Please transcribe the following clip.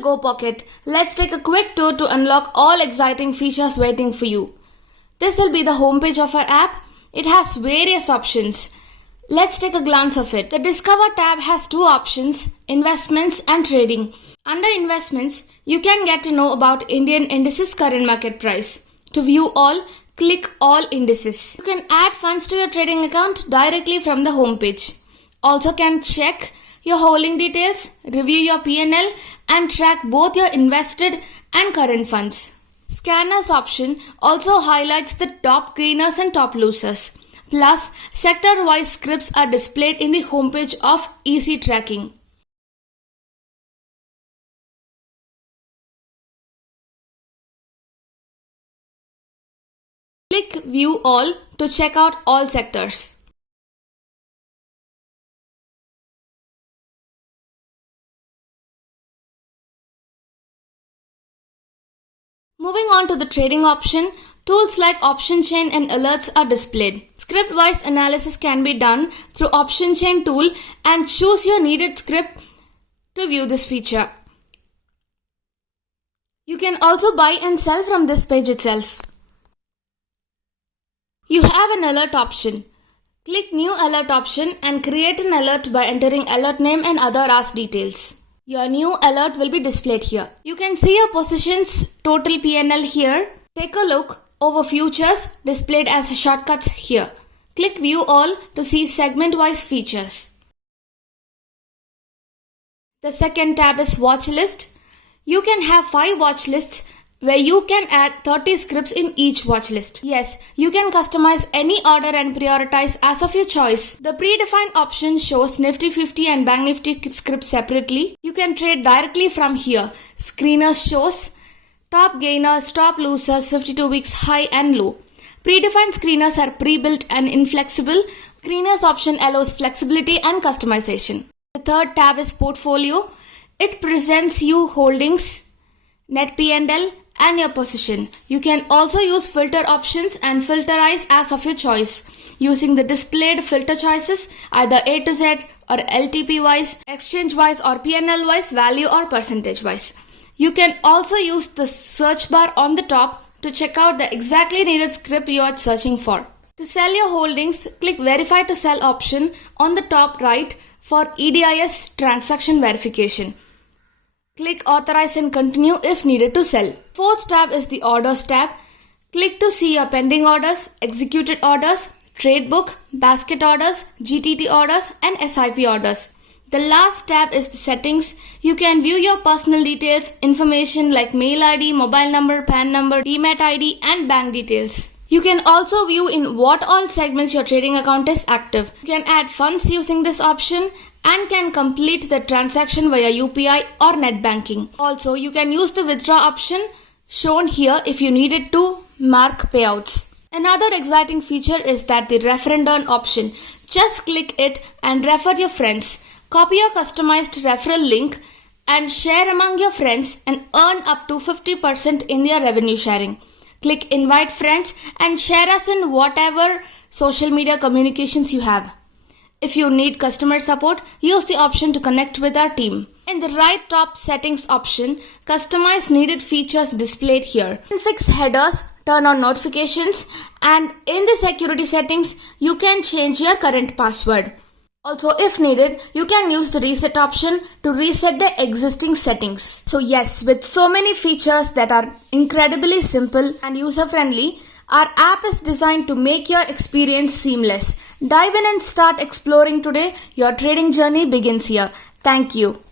your Go Pocket, let's take a quick tour to unlock all exciting features waiting for you. This will be the homepage of our app. It has various options. Let's take a glance of it. The Discover tab has two options, investments and trading. Under investments, you can get to know about Indian indices current market price. To view all, click all indices. You can add funds to your trading account directly from the homepage. Also can check your holding details, review your P&L and track both your invested and current funds. Scanners option also highlights the top gainers and top losers. Plus, sector-wise scripts are displayed in the homepage of Easy Tracking. Click View All to check out all sectors. Moving on to the trading option, tools like option chain and alerts are displayed. Script-wise analysis can be done through option chain tool and choose your needed script to view this feature. You can also buy and sell from this page itself. You have an alert option. Click New Alert option and create an alert by entering alert name and other ask details. Your new alert will be displayed here. You can see your positions total P&L here. Take a look over futures displayed as shortcuts here. Click View All to see segment-wise features. The second tab is Watch List. You can have 5 watch lists where you can add 30 scripts in each watch list. Yes, you can customize any order and prioritize as of your choice. The predefined option shows Nifty 50 and Bank Nifty scripts separately. You can trade directly from here. Screeners shows top gainers, top losers, 52 weeks high and low. Predefined screeners are pre-built and inflexible. Screeners option allows flexibility and customization. The third tab is Portfolio. It presents you holdings, net P&L and your position. You can also use filter options and filterize as of your choice using the displayed filter choices either A to Z or LTP wise, exchange wise or PNL wise, value or percentage wise. You can also use the search bar on the top to check out the exactly needed script you are searching for. To sell your holdings, click Verify to Sell option on the top right for EDIS transaction verification. Click Authorize and Continue if needed to sell. Fourth tab is the Orders tab. Click to see your pending orders, executed orders, trade book, basket orders, GTT orders and SIP orders. The last tab is the Settings. You can view your personal details, information like mail ID, mobile number, PAN number, Demat ID and bank details. You can also view in what all segments your trading account is active. You can add funds using this option and can complete the transaction via UPI or net banking. Also, you can use the withdraw option shown here if you needed to mark payouts. Another exciting feature is that the Refer and Earn option. Just click it and refer your friends. Copy your customized referral link and share among your friends and earn up to 50% in their revenue sharing. Click Invite Friends and share us in whatever social media communications you have. If you need customer support, use the option to connect with our team. In the right top settings option, customize needed features displayed here. Fix headers, turn on notifications, and in the security settings, you can change your current password. Also, if needed, you can use the reset option to reset the existing settings. So yes, with so many features that are incredibly simple and user-friendly, our app is designed to make your experience seamless. Dive in and start exploring today. Your trading journey begins here. Thank you.